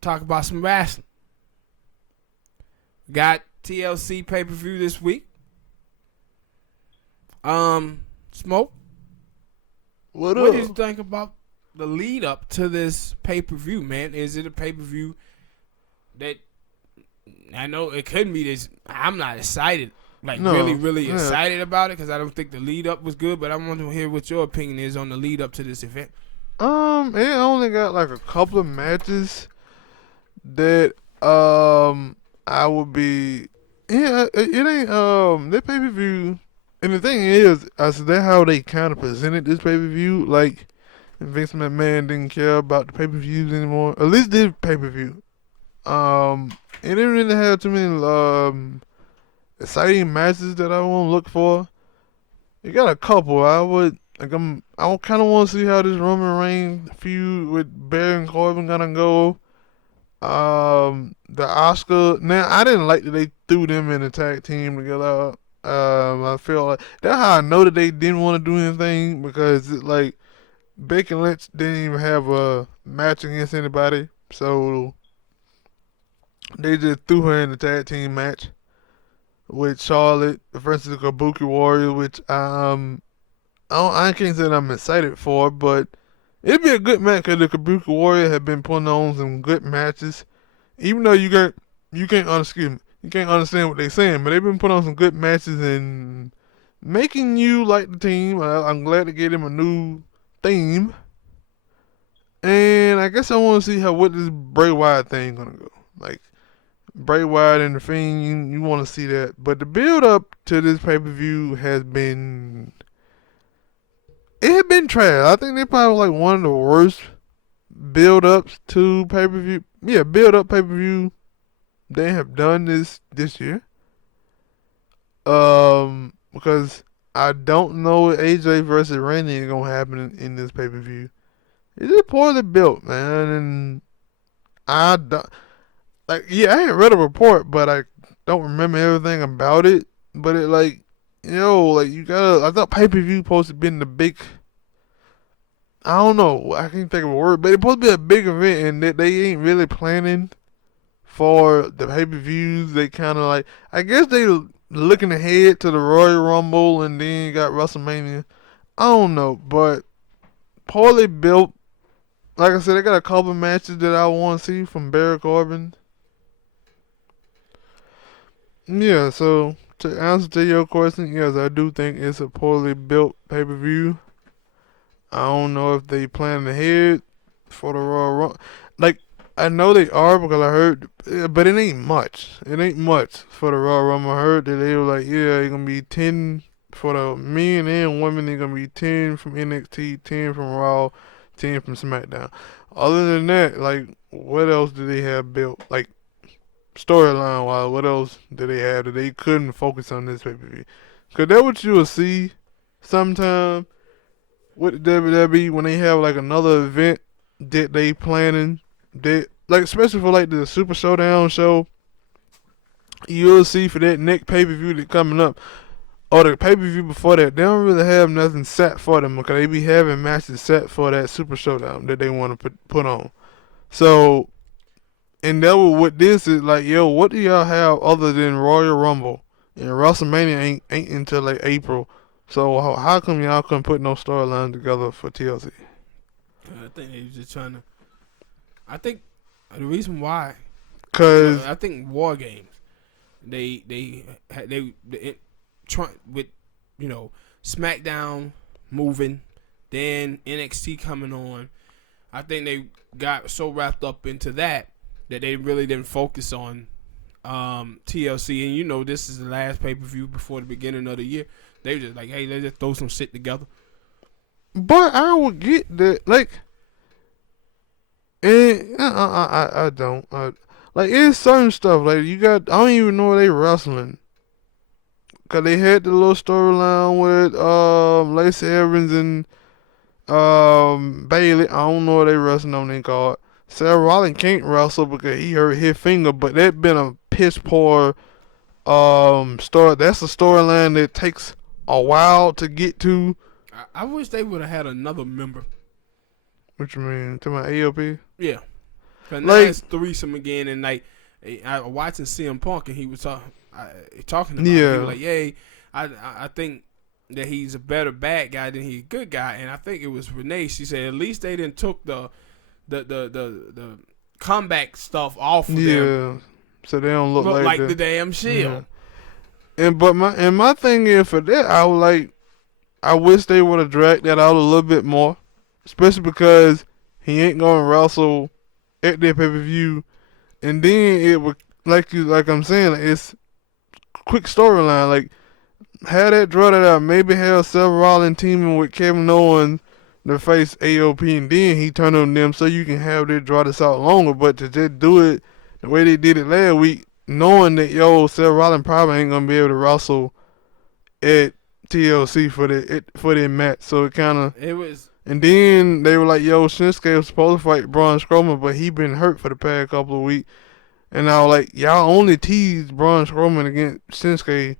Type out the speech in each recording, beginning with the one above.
talk about some wrestling. Got TLC pay-per-view this week. Smoke. What do you think about the lead up to this pay-per-view, man? Is it a pay-per-view that I know it couldn't be this? I'm not excited, really excited about it because I don't think the lead up was good. But I want to hear what your opinion is on the lead up to this event. It only got like a couple of matches that I would be it ain't that pay per view. And the thing is, I said that's how they kind of presented this pay per view. Like Vince McMahon didn't care about the pay per views anymore. At least this pay per view. It didn't really have too many exciting matches that I want to look for. You got a couple. I kind of want to see how this Roman Reigns feud with Baron Corbin gonna go. The Oscar. Now I didn't like that they threw them in a tag team together. I feel like that's how I know that they didn't want to do anything because like Becky Lynch didn't even have a match against anybody, so they just threw her in the tag team match with Charlotte versus the Kabuki Warrior, which I can't say that I'm excited for, but it'd be a good match because the Kabuki Warrior have been putting on some good matches. Even though you can't understand what they're saying, but they've been putting on some good matches and making you like the team. I'm glad to get him a new theme. And I guess I want to see what this Bray Wyatt thing gonna go. Like Bray Wyatt and the Fiend, you want to see that. But the build up to this pay per view has been trash. I think they probably like one of the worst build ups to pay per view. Yeah, build up pay per view they have done this year. Because I don't know if AJ versus Randy is gonna happen in this pay per view. It's just poorly built, man, and I don't I ain't read a report, but I don't remember everything about it. But it you gotta. I thought pay per view supposed to be in the big. I don't know. I can't think of a word, but it's supposed to be a big event, and they ain't really planning for the pay per views. They kind of I guess they looking ahead to the Royal Rumble, and then you got WrestleMania. I don't know, but poorly built. Like I said, they got a couple matches that I want to see from Baron Corbin. Yeah, so to answer to your question, yes, I do think it's a poorly built pay per view. I don't know if they plan ahead for the Royal Rumble. I know they are because I heard, but it ain't much. It ain't much for the Royal Rumble. I heard that they were like, yeah, it's gonna be 10 for the men and women. It's gonna be 10 from NXT, 10 from Raw, 10 from SmackDown. Other than that, what else do they have built? Storyline wise, what else do they have that they couldn't focus on this pay per view? Cause that's what you will see sometime with the WWE when they have another event that they planning that especially for the Super Showdown show. You'll see for that next pay per view that coming up or the pay per view before that, they don't really have nothing set for them because they be having matches set for that Super Showdown that they want to put on. So. And that was what this is what do y'all have other than Royal Rumble? And WrestleMania ain't until April. So how come y'all couldn't put no storyline together for TLC? I think they was just trying to. I think the reason why, cause I think War Games, they try with SmackDown moving, then NXT coming on. I think they got so wrapped up into that they really didn't focus on TLC. And this is the last pay-per-view before the beginning of the year. They were just like, hey, let's just throw some shit together. But I would get that, I don't. It's certain stuff, you got, I don't even know they wrestling. Because they had the little storyline with Lacey Evans and Bailey. I don't know what they wrestling on their card. Seth Rollins can't wrestle because he hurt his finger, but that been a piss poor story. That's a storyline that takes a while to get to. I wish they would have had another member. What you mean? To my AOP? Yeah. Cause now it's threesome again, and like I was watching CM Punk, and he was talking about it. He was like, "Yay, I think that he's a better bad guy than he's a good guy." And I think it was Renee. She said at least they didn't took the comeback stuff off of them. So they don't look like the damn Shield. Yeah. And my thing is for that, I wish they would have dragged that out a little bit more, especially because he ain't going to wrestle at their pay-per-view, and then it would like I'm saying, it's quick storyline. Like, have that draw that out. Maybe have Seth Rollins teaming with Kevin Owens to face AOP, and then he turn on them so you can have that draw this out longer. But to just do it the way they did it last week, knowing that Seth Rollins probably ain't gonna be able to wrestle at TLC for their match, so it was. And then they were like, Shinsuke was supposed to fight Braun Strowman, but he been hurt for the past couple of weeks. And I was like, y'all only teased Braun Strowman against Shinsuke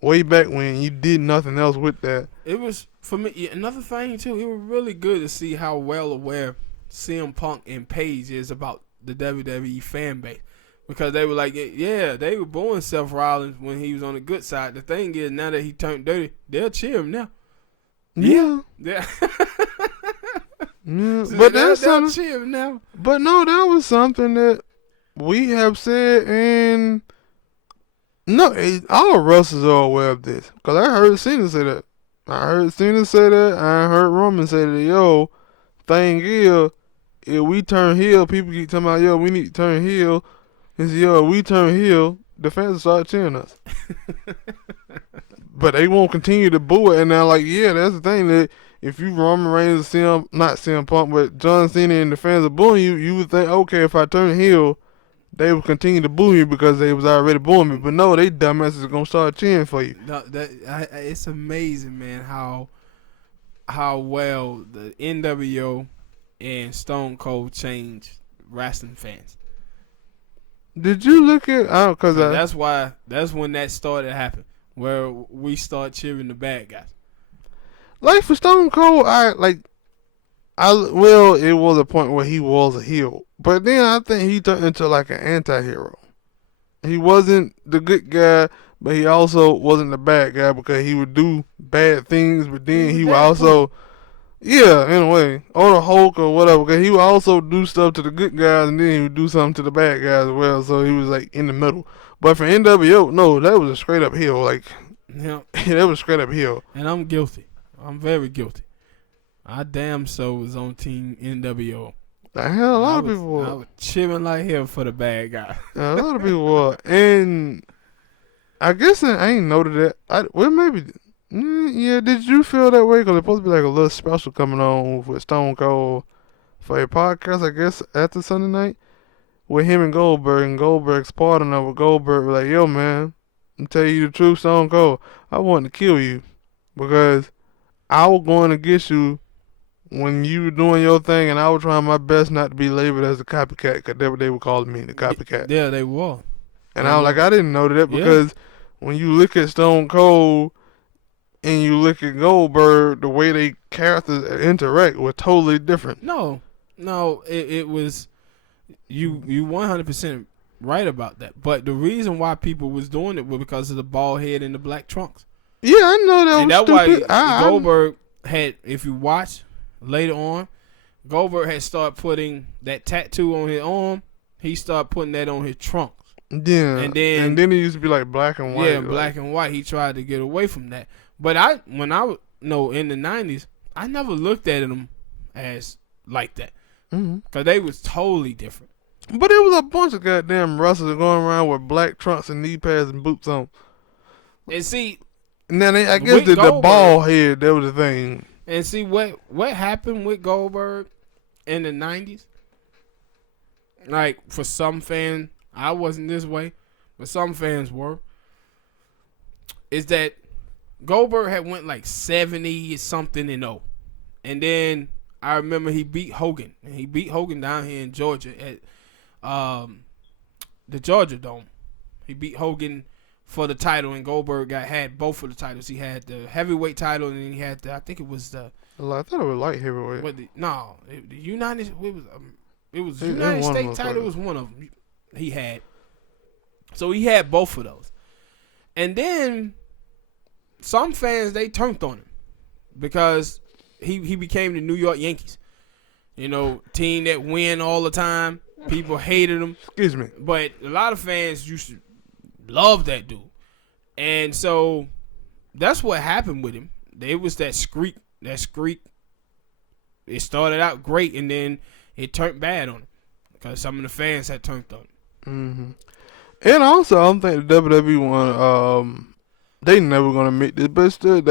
way back when you did nothing else with that. It was, for me, another thing too, it was really good to see how well aware CM Punk and Paige is about the WWE fan base. Because they were like, yeah, they were booing Seth Rollins when he was on the good side. The thing is, now that he turned dirty, they'll cheer him now. Yeah. So but that's something. Cheer him now. But no, that was something that we have said, and no, all wrestlers are aware of this. Because I heard Cena say that. I heard Roman say that, thing is, if we turn heel, people keep talking about, we need to turn heel. He said, if we turn heel, the fans will start cheering us. But they won't continue to boo it. And now, that's the thing, that if you Roman Reigns, not CM Punk, but John Cena and the fans are booing you, you would think, okay, if I turn heel, they will continue to boo you because they was already booing me. But no, they dumbasses are going to start cheering for you. No, it's amazing, man, how well the NWO and Stone Cold changed wrestling fans. Did you look at that's when that started happening, where we start cheering the bad guys. Like for Stone Cold, it was a point where he was a heel, but then I think he turned into like an anti-hero. He wasn't the good guy, but he also wasn't the bad guy because he would do bad things, but then he would also. Yeah, in a way. Or the Hulk or whatever. Because he would also do stuff to the good guys and then he would do something to the bad guys as well. So he was like in the middle. But for NWO, no, that was a straight up heel. That was straight up heel. And I'm guilty. I'm very guilty. I damn so was on Team NWO. The hell, a lot of people were. I was cheering like hell for the bad guy. A lot of people were. And I guess I ain't noted that. Maybe. Yeah, did you feel that way? Because it's supposed to be like a little special coming on with Stone Cold for a podcast, I guess, after Sunday night with him and Goldberg. And Goldberg's partner with Goldberg was like, man, I'm tell you the truth, Stone Cold, I wanted to kill you because I was going to get you when you were doing your thing, and I was trying my best not to be labeled as a copycat because that's what they were calling me, the copycat. Yeah, they were. And I was like, I didn't know that because when you look at Stone Cold and you look at Goldberg, the way they characters interact was totally different. No, it was you 100% right about that. But the reason why people was doing it was because of the bald head and the black trunks. Yeah, I know that. And that's stupid. Why Goldberg had, if you watch later on, Goldberg had started putting that tattoo on his arm. He started putting that on his trunks. Yeah, and then it used to be like black and white. Yeah, black and white. He tried to get away from that. But when I was in the 90s, I never looked at them as like that. Because they was totally different. But it was a bunch of goddamn wrestlers going around with black trunks and knee pads and boots on. And see, and then I guess the bald head, that was the thing. And see, what happened with Goldberg in the 90s, like for some fans, I wasn't this way, but some fans were, is that Goldberg had went like 70-something-0. And then I remember he beat Hogan. And he beat Hogan down here in Georgia at the Georgia Dome. He beat Hogan for the title, and Goldberg had both of the titles. He had the heavyweight title, and then he had I think it was the... I thought it was light heavyweight. The United... It was United States title. It was one of them he had. So he had both of those. And then some fans, they turned on him because he became the New York Yankees. You know, team that win all the time. People hated him. Excuse me. But a lot of fans used to love that dude. And so that's what happened with him. It was that streak. It started out great, and then it turned bad on him because some of the fans had turned on him. Mm-hmm. And also, I don't think the WWE one, they never gonna make this, but still,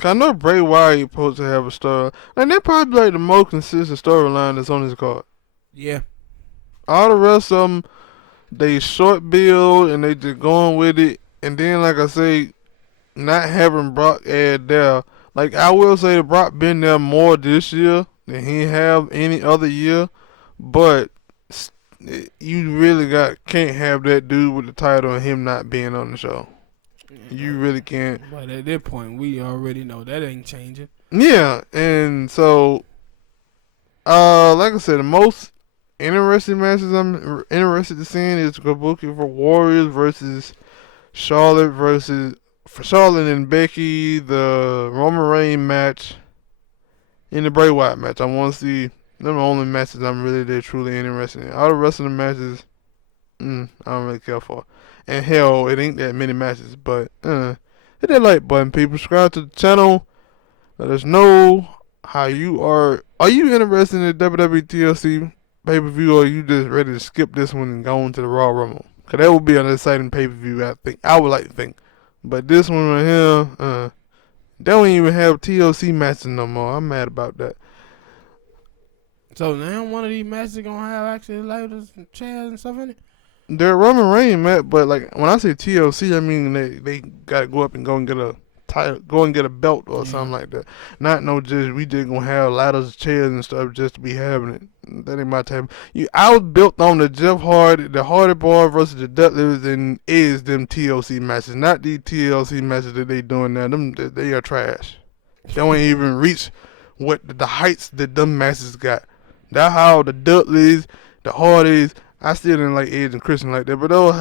I know Bray Wyatt supposed to have a story, and they're probably like the most consistent storyline that's on this card. Yeah. All the rest of them, they short build and they just going with it, and then like I say, not having Brock add there. Like I will say, Brock been there more this year than he have any other year, but you really can't have that dude with the title and him not being on the show. You really can't. But at that point, we already know that ain't changing. Yeah, and so, like I said, the most interesting matches I'm interested in seeing is Kabuki for Warriors versus Charlotte and Becky, the Roman Reigns match, and the Bray Wyatt match. I want to see. They're the only matches I'm really truly interested in. All the rest of the matches, I don't really care for. And hell, it ain't that many matches, but hit that like button, people. Subscribe to the channel. Let us know how you are. Are you interested in the WWE TLC pay-per-view, or are you just ready to skip this one and go on to the Raw Rumble? Because that would be an exciting pay-per-view, I would like to think. But this one right here, they don't even have TLC matches no more. I'm mad about that. So now one of these matches gonna have actually ladders and chairs and stuff in it? They're Roman Reigns match, but like when I say TLC, I mean they gotta go up and go and get a title, go and get a belt or something like that. Not we just gonna have ladders, chairs and stuff just to be having it. That ain't my type. I was built on the Jeff Hardy, the Hardy Boy versus the Dudleys and Edge, them TLC matches, not these TLC matches that they doing now. They are trash. They don't even reach what the heights that them matches got. That's how the Dudleys, the Hardys. I still didn't like Edge and Christian like that, but those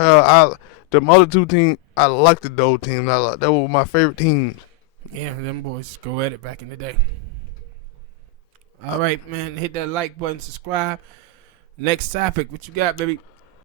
them other two teams, I liked those teams. That were my favorite teams. Yeah, them boys go at it back in the day. All right, man, hit that like button, subscribe. Next topic, what you got, baby?